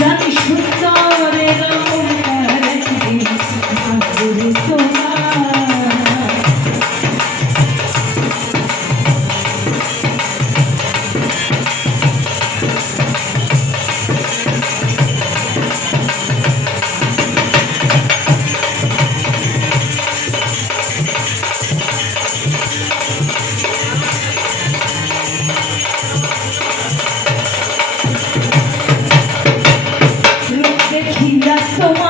জানি He got so much.